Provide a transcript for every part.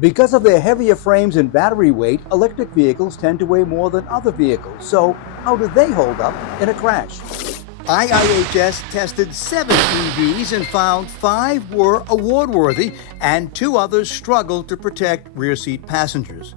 Because of their heavier frames and battery weight, electric vehicles tend to weigh more than other vehicles. So, how do they hold up in a crash? IIHS tested 7 EVs and found 5 were award-worthy and 2 others struggled to protect rear seat passengers.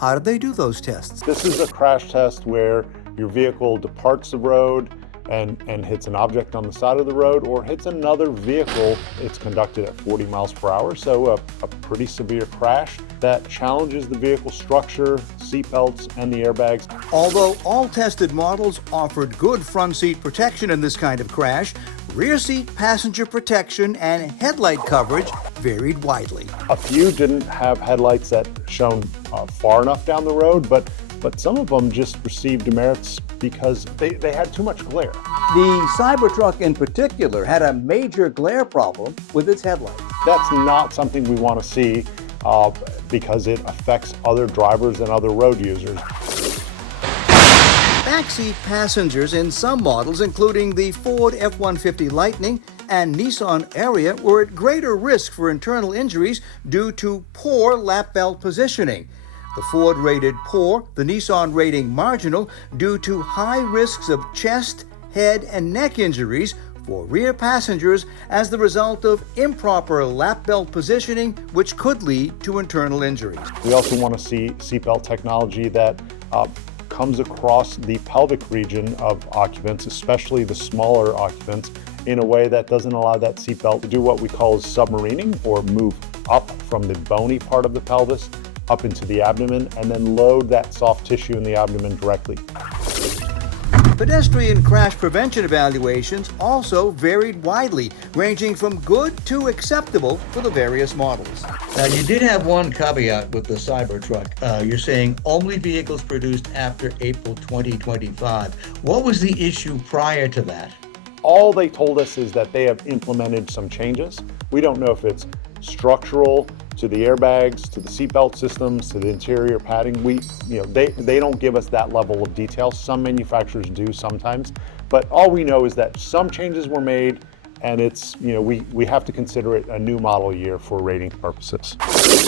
How did they do those tests? This is a crash test where your vehicle departs the road and hits an object on the side of the road or hits another vehicle. It's conducted at 40 miles per hour, so a pretty severe crash that challenges the vehicle structure, seat belts, and the airbags. Although all tested models offered good front seat protection in this kind of crash, rear seat passenger protection and headlight coverage varied widely. A few didn't have headlights that shone far enough down the road, but some of them just received demerits because they had too much glare. The Cybertruck in particular had a major glare problem with its headlights. That's not something we want to see because it affects other drivers and other road users. Backseat passengers in some models, including the Ford F-150 Lightning and Nissan Ariya, were at greater risk for internal injuries due to poor lap belt positioning. The Ford rated poor, the Nissan rating marginal, due to high risks of chest, head, and neck injuries for rear passengers as the result of improper lap belt positioning, which could lead to internal injuries. We also want to see seatbelt technology that comes across the pelvic region of occupants, especially the smaller occupants, in a way that doesn't allow that seatbelt to do what we call submarining, or move up from the bony part of the pelvis up into the abdomen and then load that soft tissue in the abdomen directly. Pedestrian crash prevention evaluations also varied widely, ranging from good to acceptable for the various models. Now, you did have one caveat with the Cybertruck. You're saying only vehicles produced after April 2025. What was the issue prior to that? All they told us is that they have implemented some changes. We don't know if it's structural, to the airbags, to the seatbelt systems, to the interior padding. They don't give us that level of detail. Some manufacturers do sometimes, but all we know is that some changes were made, and it's, we have to consider it a new model year for rating purposes.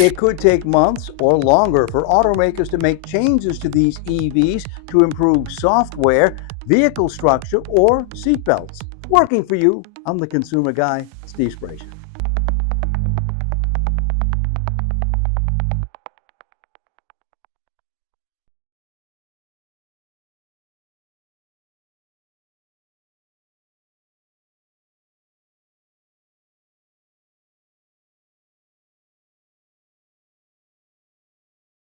It could take months or longer for automakers to make changes to these EVs to improve software, vehicle structure, or seatbelts. Working for you, I'm the consumer guy, Steve Sprazier.